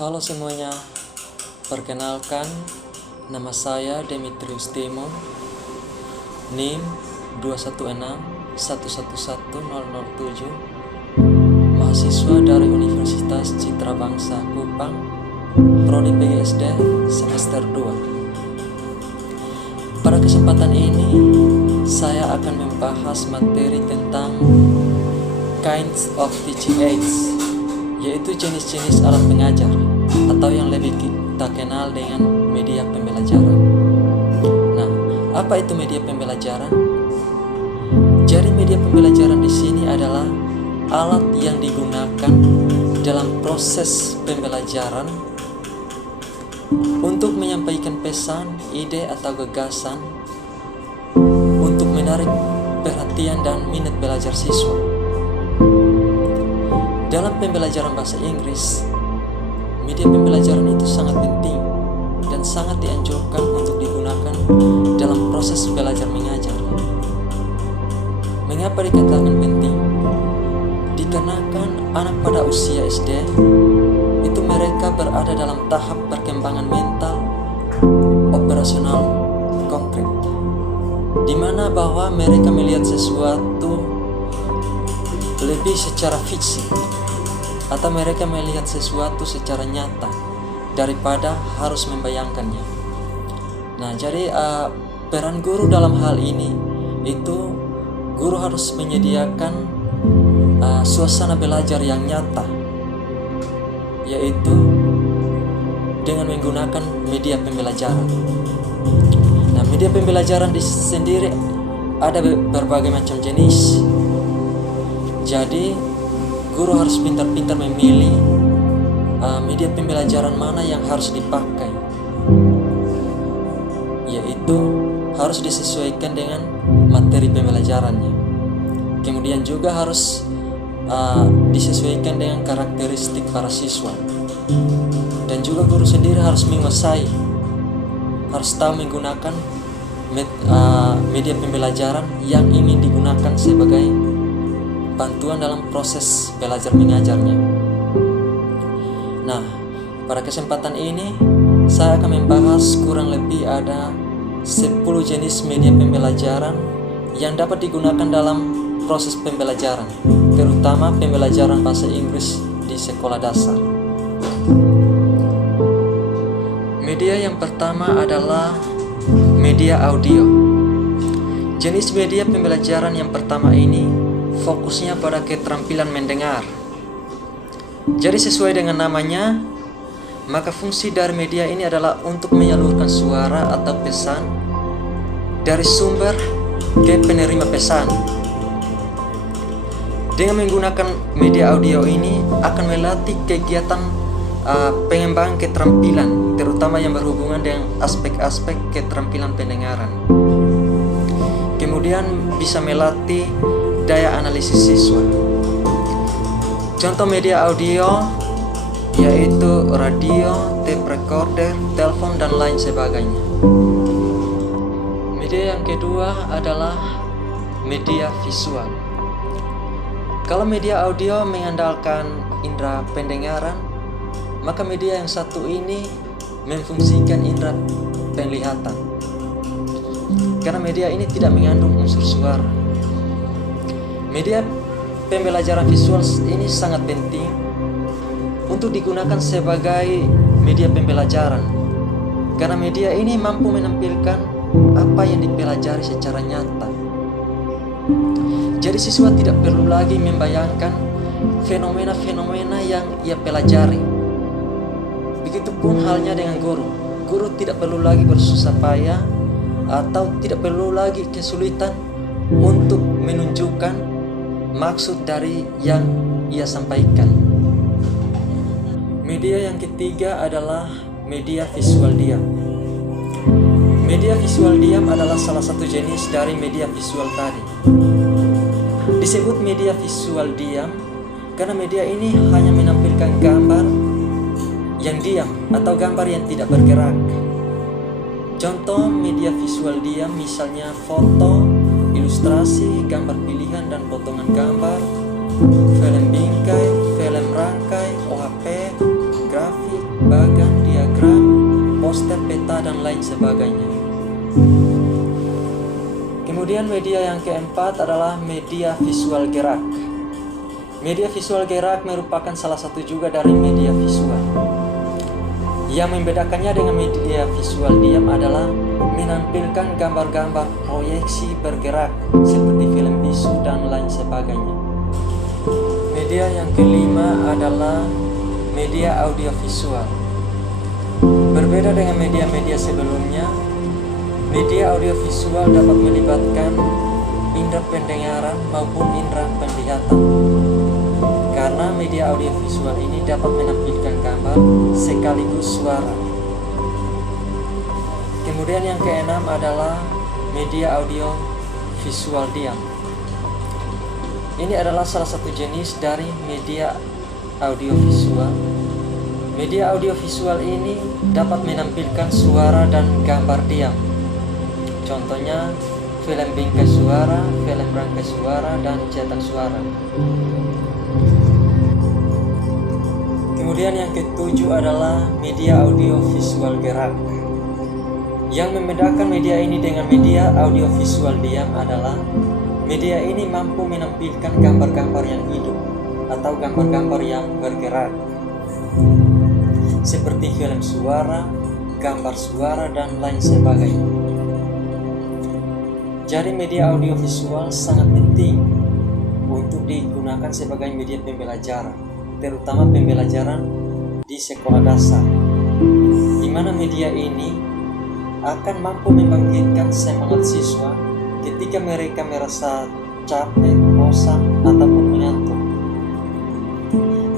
Halo semuanya, perkenalkan nama saya Demetrius Timo, NIM 216111007, mahasiswa dari Universitas Citra Bangsa Kupang, Prodi PGSD semester 2. Pada kesempatan ini, saya akan membahas materi tentang kinds of teaching aids, yaitu jenis-jenis alat pengajar atau yang lebih kita kenal dengan media pembelajaran. Nah, apa itu media pembelajaran? Jadi media pembelajaran di sini adalah alat yang digunakan dalam proses pembelajaran untuk menyampaikan pesan, ide atau gagasan untuk menarik perhatian dan minat belajar siswa. Dalam pembelajaran bahasa Inggris, media pembelajaran itu sangat penting dan sangat dianjurkan untuk digunakan dalam proses belajar mengajar. Mengapa dikatakan penting? Dikarenakan anak pada usia SD itu mereka berada dalam tahap perkembangan mental operasional konkret, di mana bahwa mereka melihat sesuatu lebih secara fiksi, atau mereka melihat sesuatu secara nyata daripada harus membayangkannya. Nah, jadi peran guru dalam hal ini itu guru harus menyediakan suasana belajar yang nyata, yaitu dengan menggunakan media pembelajaran. Nah, media pembelajaran sendiri ada berbagai macam jenis. Jadi guru harus pintar-pintar memilih media pembelajaran mana yang harus dipakai, yaitu harus disesuaikan dengan materi pembelajarannya. Kemudian juga harus disesuaikan dengan karakteristik para siswa. Dan juga guru sendiri harus menguasai, harus tahu menggunakan media pembelajaran yang ingin digunakan sebagai bantuan dalam proses belajar mengajarnya. Nah, pada kesempatan ini saya akan membahas kurang lebih ada 10 jenis media pembelajaran yang dapat digunakan dalam proses pembelajaran, terutama pembelajaran bahasa Inggris di sekolah dasar. Media yang pertama adalah media audio. Jenis media pembelajaran yang pertama ini fokusnya pada keterampilan mendengar. Jadi sesuai dengan namanya, maka fungsi dari media ini adalah untuk menyalurkan suara atau pesan dari sumber ke penerima pesan. Dengan menggunakan media audio ini akan melatih kegiatan pengembangan keterampilan, terutama yang berhubungan dengan aspek-aspek keterampilan pendengaran. Kemudian bisa melatih daya analisis siswa. Contoh media audio yaitu radio, tape recorder, telepon, dan lain sebagainya. Media yang kedua adalah media visual. Kalau media audio mengandalkan indera pendengaran, maka media yang satu ini memfungsikan indera penglihatan, karena media ini tidak mengandung unsur suara. Media pembelajaran visual ini sangat penting untuk digunakan sebagai media pembelajaran, karena media ini mampu menampilkan apa yang dipelajari secara nyata. Jadi siswa tidak perlu lagi membayangkan fenomena-fenomena yang ia pelajari. Begitupun halnya dengan guru. Guru tidak perlu lagi bersusah payah atau tidak perlu lagi kesulitan untuk menunjukkan maksud dari yang ia sampaikan. Media yang ketiga adalah media visual diam. Media visual diam adalah salah satu jenis dari media visual tadi. Disebut media visual diam karena media ini hanya menampilkan gambar yang diam atau gambar yang tidak bergerak. Contoh media visual diam misalnya foto, ilustrasi, gambar pilihan dan potongan gambar, film bingkai, film rangkai, OHP, lain sebagainya. Kemudian media yang keempat adalah media visual gerak. Media visual gerak merupakan salah satu juga dari media visual. Yang membedakannya dengan media visual diam adalah menampilkan gambar-gambar proyeksi bergerak seperti film bisu dan lain sebagainya. Media yang kelima adalah media audiovisual. Berbeda dengan media-media sebelumnya, media audiovisual dapat melibatkan indera pendengaran maupun indera penglihatan. Karena media audiovisual ini dapat menampilkan gambar sekaligus suara. Kemudian yang keenam adalah media audio visual diam. Ini adalah salah satu jenis dari media audiovisual. Media audiovisual ini dapat menampilkan suara dan gambar diam. Contohnya film bingkai suara, film rangkai suara, dan cetak suara. Kemudian yang ketujuh adalah media audio visual gerak. Yang membedakan media ini dengan media audio visual diam adalah media ini mampu menampilkan gambar-gambar yang hidup atau gambar-gambar yang bergerak seperti film suara, gambar suara, dan lain sebagainya. Jadi media audiovisual sangat penting untuk digunakan sebagai media pembelajaran, terutama pembelajaran di sekolah dasar, di mana media ini akan mampu membangkitkan semangat siswa ketika mereka merasa capek, bosan, ataupun mengantuk.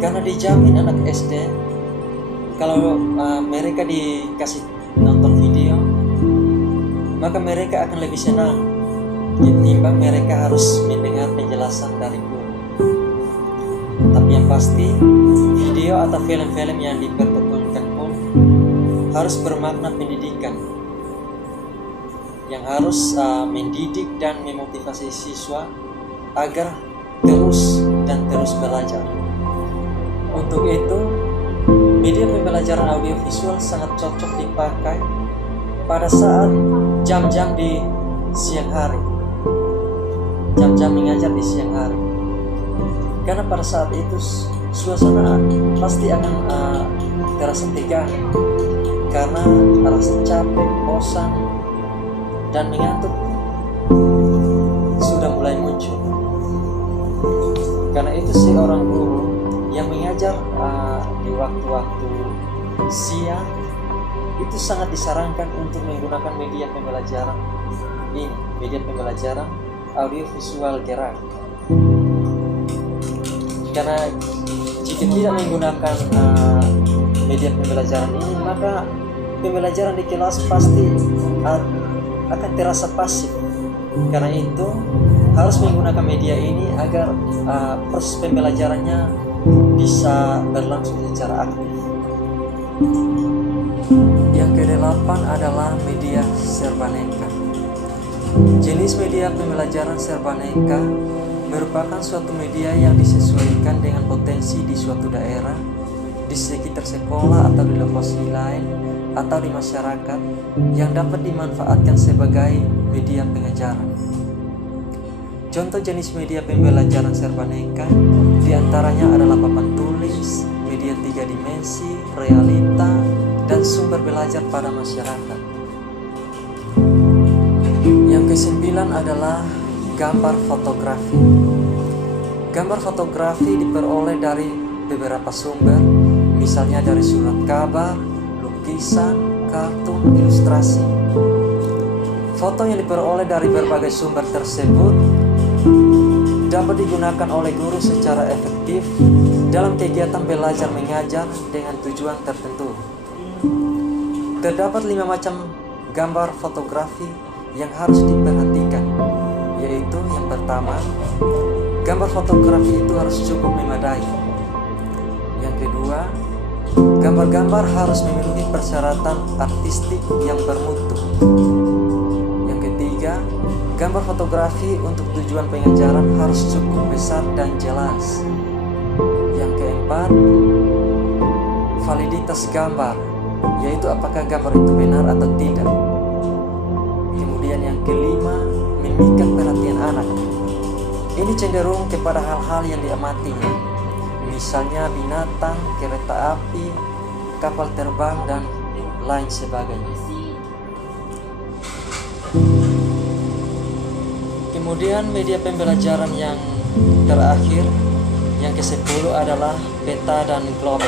Karena dijamin anak SD, kalau mereka dikasih nonton video, maka mereka akan lebih senang ketimbang mereka harus mendengar penjelasan dari guru. Tapi yang pasti, video atau film-film yang dipertontonkan pun harus bermakna pendidikan, yang harus mendidik dan memotivasi siswa agar terus dan terus belajar. Untuk itu, media pembelajaran audiovisual sangat cocok dipakai pada saat jam-jam di siang hari, jam-jam mengajar di siang hari. Karena pada saat itu suasana pasti akan terasa tegang, karena rasa capek, bosan, dan mengantuk sudah mulai muncul. Karena itu seorang guru yang mengajar di waktu-waktu siang itu sangat disarankan untuk menggunakan media pembelajaran ini, media pembelajaran audiovisual gerak. Karena jika tidak menggunakan media pembelajaran ini, maka pembelajaran di kelas pasti akan terasa pasif. Karena itu harus menggunakan media ini agar proses pembelajarannya bisa berlangsung secara aktif. Yang kedelapan adalah media serbaneka. Jenis media pembelajaran serbaneka merupakan suatu media yang disesuaikan dengan potensi di suatu daerah, di sekitar sekolah atau di lokasi lain, atau di masyarakat yang dapat dimanfaatkan sebagai media pengajaran. Contoh jenis media pembelajaran serbaneka diantaranya adalah papan tulis, media 3 dimensi, realita, dan sumber belajar pada masyarakat. Yang kesembilan adalah gambar fotografi. Gambar fotografi diperoleh dari beberapa sumber, misalnya dari surat kabar, lukisan, kartun, ilustrasi. Foto yang diperoleh dari berbagai sumber tersebut dapat digunakan oleh guru secara efektif dalam kegiatan belajar mengajar dengan tujuan tertentu. Terdapat 5 macam gambar fotografi yang harus diperhatikan, yaitu yang pertama, gambar fotografi itu harus cukup memadai. Yang kedua, gambar-gambar harus memenuhi persyaratan artistik yang bermutu. Yang ketiga, gambar fotografi untuk tujuan pengajaran harus cukup besar dan jelas. Yang keempat, validitas gambar. yaitu apakah gambar itu benar atau tidak. Kemudian yang kelima, memikat perhatian anak. Ini cenderung kepada hal-hal yang diamatinya, misalnya binatang, kereta api, kapal terbang, dan lain sebagainya. Kemudian media pembelajaran yang terakhir, yang ke-10 adalah peta dan globe.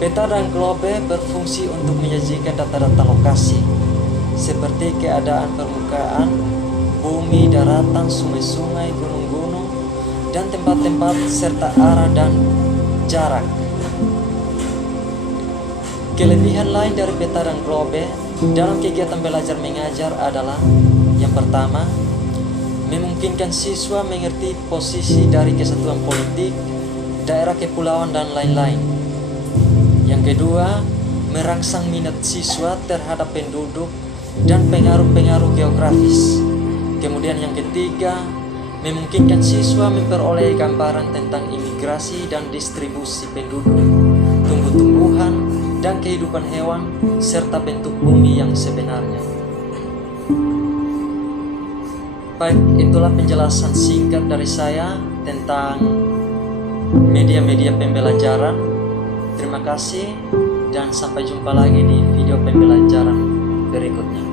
Peta dan globe berfungsi untuk menyajikan data-data lokasi seperti keadaan permukaan, bumi, daratan, sungai-sungai, gunung-gunung, dan tempat-tempat serta arah dan jarak. Kelebihan lain dari peta dan globe dalam kegiatan belajar mengajar adalah yang pertama, memungkinkan siswa mengerti posisi dari kesatuan politik, daerah kepulauan, dan lain-lain. Yang kedua, merangsang minat siswa terhadap penduduk dan pengaruh-pengaruh geografis. Kemudian yang ketiga, memungkinkan siswa memperoleh gambaran tentang imigrasi dan distribusi penduduk, tumbuh-tumbuhan, dan kehidupan hewan, serta bentuk bumi yang sebenarnya. Baik, itulah penjelasan singkat dari saya tentang media-media pembelajaran. Terima kasih dan sampai jumpa lagi di video pembelajaran berikutnya.